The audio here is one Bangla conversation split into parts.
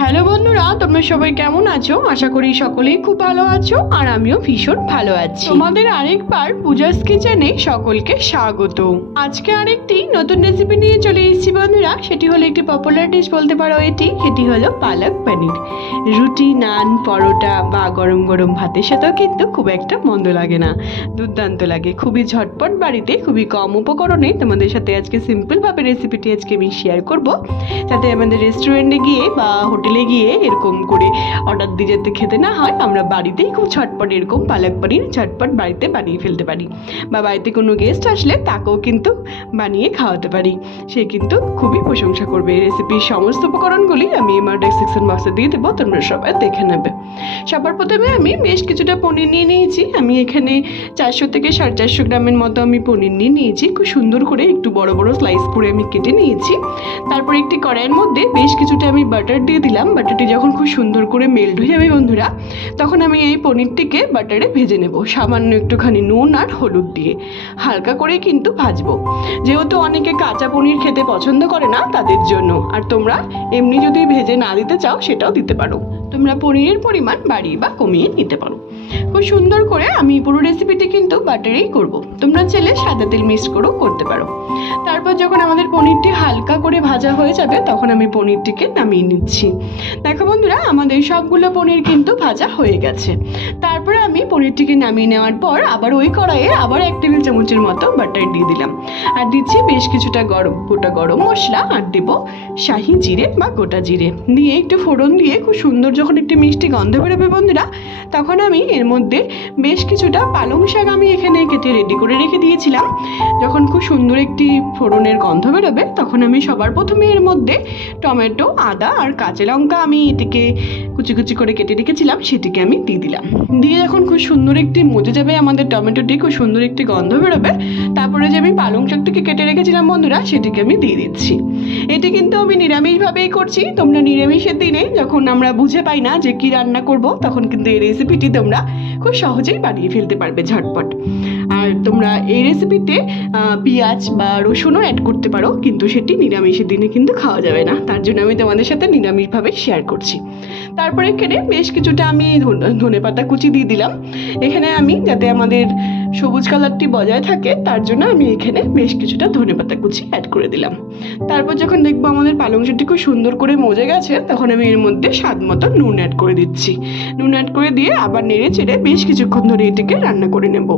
হ্যালো বন্ধুরা, তোমরা সবাই কেমন আছো? আশা করি সকলেই খুব ভালো আছো, আর আমিও ভীষণ ভালো আছি। তোমাদের আরেকবার পূজাস কিচেনে সকলকে স্বাগত। আজকে আরেকটি নতুন রেসিপি নিয়ে চলে এসেছি বন্ধুরা। সেটি হলো একটি পপুলার ডিশ বলতে পারো। এটি হলো পালক পনির। রুটি, নান, পরোটা বা গরম গরম ভাতের সাথেও কিন্তু খুব একটা মন্দ লাগে না, দুর্দান্ত লাগে। খুবই ঝটপট, বাড়িতে খুবই কম উপকরণে তোমাদের সাথে আজকে সিম্পলভাবে রেসিপিটি আজকে আমি শেয়ার করব, যাতে আমাদের রেস্টুরেন্টে গিয়ে বা হোটেলে গিয়ে এরকম করে অর্ডার দিয়ে যাতে খেতে না হয়, আমরা বাড়িতেই খুব ঝটপট এরকম পালক পনির ঝটপট বাড়িতে বানিয়ে ফেলতে পারি, বা বাড়িতে কোনো গেস্ট আসলে তাকেও কিন্তু বানিয়ে খাওয়াতে পারি। সে কিন্তু খুবই প্রশংসা করবে। এই রেসিপির সমস্ত উপকরণগুলি আমি আমার ডেসক্রিপশন বক্সে দিয়ে দেবো, তোমরা সবাই দেখে নেবে। সবার প্রথমে আমি বেশ কিছুটা পনির নিয়ে নিয়েছি। আমি এখানে 400 থেকে 450 গ্রামের মতো আমি পনির নিয়ে নিয়েছি। খুব সুন্দর করে একটু বড় বড় স্লাইস করে আমি কেটে নিয়েছি। তারপর একটি কড়াইয়ের মধ্যে বেশ কিছুটা আমি বাটার দিয়ে দিলাম। বাটারটি যখন খুব সুন্দর করে মেল্ট হয়ে যাবে বন্ধুরা, তখন আমি এই পনিরটিকে বাটারে ভেজে নেব, সামান্য একটুখানি নুন আর হলুদ দিয়ে হালকা করে কিন্তু ভাজবো। যেহেতু অনেকে কাঁচা পনির খেতে পছন্দ করে না, তাদের জন্য। আর তোমরা এমনি যদি ভেজে না দিতে চাও সেটাও দিতে পারো, তোমরা পনিরের পরিমাণ বাড়িয়ে বা কমিয়ে নিতে পারো। খুব সুন্দর করে আমি পুরো রেসিপিটি কিন্তু বাটারেই করব, তোমরা চাইলে সাদা তেল মিক্স করেও করতে পারো। তারপর যখন আমাদের পনিরটি হালকা করে ভাজা হয়ে যাবে, তখন আমি পনিরটিকে নামিয়ে নিচ্ছি। দেখো বন্ধুরা, আমাদের সবগুলো পনির কিন্তু ভাজা হয়ে গেছে। তারপরে আমি পনিরটিকে নামিয়ে নেওয়ার পর আবার ওই কড়াইয়ে আবার 1 টেবিল চামচের মতো বাটার দিয়ে দিলাম, আর দিচ্ছি বেশ কিছুটা গোটা গরম মশলা, আর দেব শাহি জিরে বা গোটা জিরে দিয়ে একটু ফোড়ন দিয়ে খুব সুন্দর যখন একটি মিষ্টি গন্ধ বেরোবে বন্ধুরা, তখন আমি এর মধ্যে বেশ কিছুটা পালং শাক আমি এখানে কেটে রেডি করে রেখে দিয়েছিলাম। যখন খুব সুন্দর একটি ফোড়নের গন্ধ বেরোবে, তখন আমি সবার প্রথমে এর মধ্যে টমেটো, আদা আর কাঁচা লঙ্কা আমি এটিকে কুচি কুচি করে কেটে রেখেছিলাম, সেটিকে আমি দিয়ে দিলাম। দিয়ে যখন খুব সুন্দর একটি মজে যাবে আমাদের টমেটোটি, খুব সুন্দর একটি গন্ধ বেরোবে, তারপরে যে আমি পালং শাকটিকে কেটে রেখেছিলাম বন্ধুরা, সেটিকে আমি দিয়ে দিচ্ছি। এটি কিন্তু আমি নিরামিষভাবেই করছি। তোমরা নিরামিষের দিনে যখন আমরা বুঝে পাই না যে কি রান্না করব, তখন কিন্তু এই রেসিপিটি তোমরা খুব সহজেই বানিয়ে ফেলতে পারবে ঝটপট। আর তোমরা এই রেসিপিতে পেঁয়াজ বা রসুনও অ্যাড করতে পারো, কিন্তু সেটি নিরামিষের দিনে কিন্তু খাওয়া যাবে না, তার জন্য আমি তোমাদের সাথে নিরামিষভাবে শেয়ার করছি। তারপরে এখানে বেশ কিছুটা আমি ধনেপাতা কুচি দিয়ে দিলাম। এখানে আমি যাতে আমাদের সবুজ কালারটি বজায় থাকে, তার জন্য আমি এখানে বেশ কিছুটা ধনেপাতা কুচি অ্যাড করে দিলাম। তারপর যখন দেখবো আমাদের পালং শাকটি খুব সুন্দর করে মজে গেছে, তখন আমি এর মধ্যে স্বাদ মতো নুন অ্যাড করে দিচ্ছি। নুন অ্যাড করে দিয়ে আবার নেড়ে চেড়ে বেশ কিছুক্ষণ ধরে এটিকে রান্না করে নেব।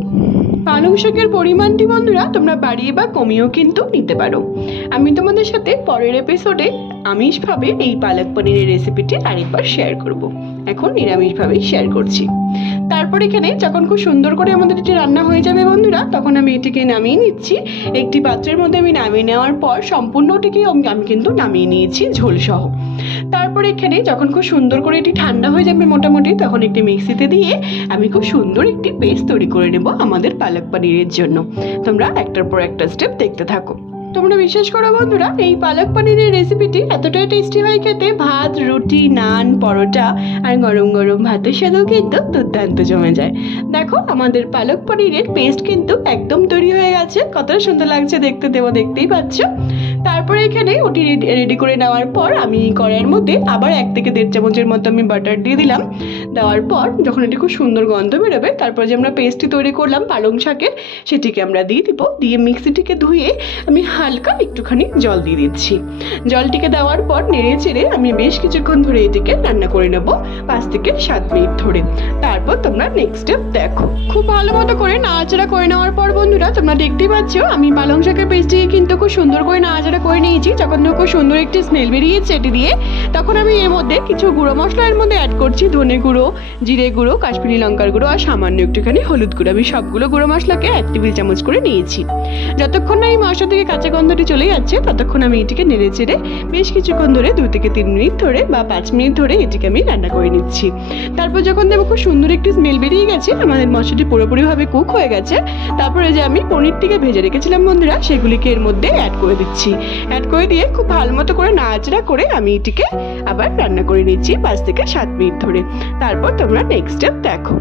পালং শাকের পরিমাণটি বন্ধুরা তোমরা বাড়িয়ে বা কমিয়েও কিন্তু নিতে পারো। আমি তোমাদের সাথে পরের এপিসোডে আমিষভাবে এই পালক পনিরের রেসিপিটি আরেকবার শেয়ার করব। এখন নিরামিষভাবেই শেয়ার করছি। তারপর এখানে যখন খুব সুন্দর করে আমাদের এটি রান্না হয়ে যাবে বন্ধুরা, তখন আমি এটিকে নামিয়ে নিচ্ছি। একটি পাত্রের মধ্যে আমি নামিয়ে নেওয়ার পর সম্পূর্ণটিকেই আমি কিন্তু নামিয়ে নিয়েছি ঝোল সহ। তারপর এখানে যখন খুব সুন্দর করে এটি ঠান্ডা হয়ে যাবে মোটামুটি, তখন একটি মিক্সিতে দিয়ে আমি খুব সুন্দর একটি পেস্ট তৈরি করে নেব আমাদের পালক পনিরের জন্য। তোমরা একটার পর একটা স্টেপ দেখতে থাকো। তোমরা বিশ্বাস করো বন্ধুরা, এই পালক পনিরের রেসিপিটি এতটাই টেস্টি হয় খেতে, ভাত, রুটি, নান, পরোটা আর গরম গরম ভাতের সাথেও কিন্তু দুর্দান্ত জমে যায়। দেখো আমাদের পালক পনিরের পেস্ট কিন্তু একদম তৈরি হয়ে গেছে। কতটা সুন্দর লাগছে দেখতে, দেখতেই পাচ্ছ। তারপরে এখানে ওটি রেডি করে নেওয়ার পর আমি কড়াইয়ের মধ্যে আবার 1 থেকে 1.5 চামচের মতো আমি বাটার দিয়ে দিলাম। দেওয়ার পর যখন এটি খুব সুন্দর গন্ধ বেরোবে, তারপর যে আমরা পেস্টটি তৈরি করলাম পালং শাকের, সেটিকে আমরা দিয়ে দিব। দিয়ে মিক্সিটিকে ধুয়ে আমি হালকা একটুখানি জল দিয়ে দিচ্ছি। জলটিকে দেওয়ার পর নেড়ে চেড়ে আমি বেশ কিছুক্ষণ ধরে এটিকে রান্না করে নেব, 5 থেকে 7 মিনিট ধরে। তারপর তোমরা নেক্সট স্টেপ দেখো। খুব ভালো মতো করে নাড়াচাড়া করে নেওয়ার পর বন্ধুরা তোমরা দেখতেই পাচ্ছ আমি পালং শাকের পেস্টটিকে কিন্তু খুব সুন্দর করে নাড়াচাড়া করে নিয়েছি। যখন খুব সুন্দর একটি স্মেল বেরিয়েছে এটি দিয়ে, তখন আমি এর মধ্যে কিছু গুঁড়ো মশলা এর মধ্যে অ্যাড করছি। ধনে গুঁড়ো, জিরে গুঁড়ো, কাশ্মীরি লঙ্কার গুঁড়ো আর সামান্য একটুখানি হলুদ গুঁড়ো। আমি সবগুলো গুঁড়ো মশলাকে 1 টেবিল চামচ করে নিয়েছি। যতক্ষণ না এই মশলা থেকে কাঁচা গন্ধটি চলে যাচ্ছে, ততক্ষণ আমি এটিকে নেড়ে চেড়ে বেশ কিছুক্ষণ ধরে 2 থেকে 3 মিনিট ধরে বা 5 মিনিট ধরে এটিকে আমি রান্না করে নিচ্ছি। তারপর যখন দেখো খুব সুন্দর একটি স্মেল বেরিয়ে গেছে, আমাদের মশলাটি পুরোপুরিভাবে কুক হয়ে গেছে, তারপরে যে আমি পনিরটিকে ভেজে রেখেছিলাম বন্ধুরা, সেগুলিকে এর মধ্যে অ্যাড করে দিচ্ছি। অ্যাড করে দিয়ে খুব ভালো মতো করে নাড়াচাড়া করে আমি এটিকে আবার রান্না করে নিচ্ছি 5 থেকে 7 মিনিট ধরে। তারপর তোমরা নেক্সট স্টেপ দেখো।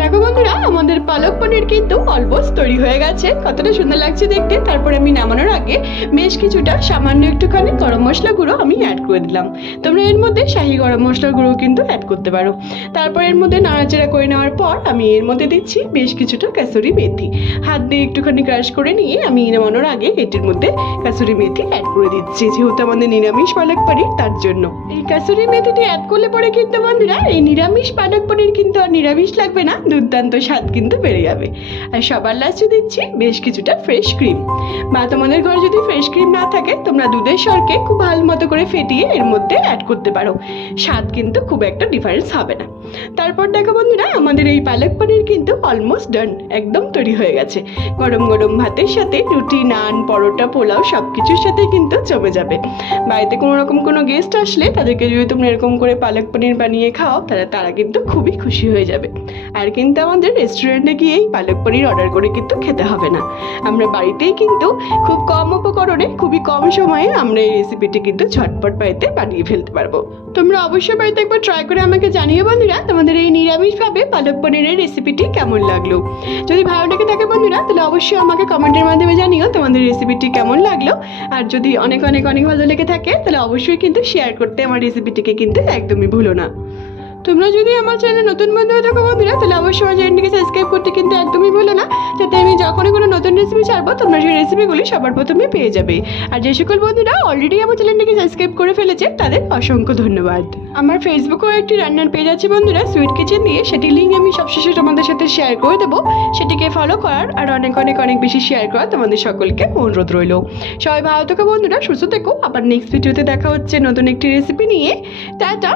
দেখো বন্ধুরা, আমাদের পালক পনির কিন্তু অলমোস্ট তৈরি হয়ে গেছে। কতটা সুন্দর লাগছে দেখতে। তারপরে আমি নামানোর আগে বেশ কিছুটা সামান্য একটুখানি গরম মশলা গুঁড়ো আমি অ্যাড করে দিলাম। তোমরা এর মধ্যে শাহি গরম মশলার গুঁড়ো কিন্তু অ্যাড করতে পারো। তারপর এর মধ্যে নাড়াচাড়া করে নেওয়ার পর আমি এর মধ্যে দিচ্ছি বেশ কিছুটা কাসুরি মেথি। হাত দিয়ে একটুখানি ক্রাশ করে নিয়ে আমি নামানোর আগে এটির মধ্যে কাসুরি মেথি অ্যাড করে দিচ্ছি, যেহেতু আমাদের নিরামিষ পালক পনির তার জন্য। এই কাসুরি মেথিটি অ্যাড করলে পরে কিন্তু বন্ধুরা এই নিরামিষ পালক পনির কিন্তু আর নিরামিষ লাগবে না, দুর্দান্ত স্বাদ কিন্তু বেড়ে যাবে। আর সবার লাস্টে দিচ্ছি বেশ কিছুটা ফ্রেশ ক্রিম, বা তোমাদের ঘরে যদি ফ্রেশ ক্রিম না থাকে তোমরা দুধের সরকে খুব ভালো মতো করে ফেটিয়ে এর মধ্যে অ্যাড করতে পারো। স্বাদ কিন্তু খুব একটা ডিফারেন্স হবে না। তারপর দেখো বন্ধুরা, আমাদের এই পালক পনির কিন্তু অলমোস্ট ডান, একদম তৈরি হয়ে গেছে। গরম গরম ভাতের সাথে রুটি, নান, পরোটা, পোলাও সব কিছুর সাথে কিন্তু জমে যাবে। বাড়িতে কোনো রকম কোনো গেস্ট আসলে তাদেরকে যদি তোমরা এরকম করে পালক পনির বানিয়ে খাও তারা কিন্তু খুবই খুশি হয়ে যাবে। আর কিন্তু আমাদের রেস্টুরেন্টে গিয়ে এই পালক পনির অর্ডার করে কিন্তু খেতে হবে না। আমরা বাড়িতেই কিন্তু খুব কম উপকরণে খুবই কম সময়ে আমরা এই রেসিপিটি কিন্তু ঝটপট বাড়িতে বানিয়ে ফেলতে পারবো। তোমরা অবশ্যই বাড়িতে একবার ট্রাই করে আমাকে জানিও বন্ধুরা, তোমাদের এই নিরামিষভাবে পালক পনিরের রেসিপিটি কেমন লাগলো। যদি ভালো লেগে থাকে বন্ধুরা তাহলে অবশ্যই আমাকে কমেন্টের মাধ্যমে জানিও তোমাদের রেসিপিটি কেমন লাগলো। আর যদি অনেক অনেক অনেক ভালো লেগে থাকে তাহলে অবশ্যই কিন্তু শেয়ার করতে আমার রেসিপিটিকে কিন্তু একদমই ভুলো না। তোমরা যদি আমার চ্যানেলে নতুন বন্ধু হয়ে থাকো বন্ধুরা তাহলে অবশ্যই আমার চ্যানেলটিকে সাবস্ক্রাইব করতে কিন্তু একদমই ভুলো না, যাতে আমি যখনই কোনো নতুন রেসিপি ছাড়বো তোমরা সেই রেসিপিগুলি সবার প্রথমে পেয়ে যাবে। আর যে সকল বন্ধুরা অলরেডি আমার চ্যানেলটিকে সাবস্ক্রাইব করে ফেলেছে তাদের অসংখ্য ধন্যবাদ। আমার ফেসবুকেও একটি রান্নার পেজ আছে বন্ধুরা, সুইট কিচেন দিয়ে, সেটির লিঙ্ক আমি সবশেষে তোমাদের সাথে শেয়ার করে দেবো। সেটিকে ফলো করার আর অনেক অনেক অনেক বেশি শেয়ার করার তোমাদের সকলকে অনুরোধ রইল। সবাই ভালো থেকো বন্ধুরা, সুস্থ থেকো। আবার নেক্সট ভিডিওতে দেখা হচ্ছে নতুন একটি রেসিপি নিয়ে। টাটা।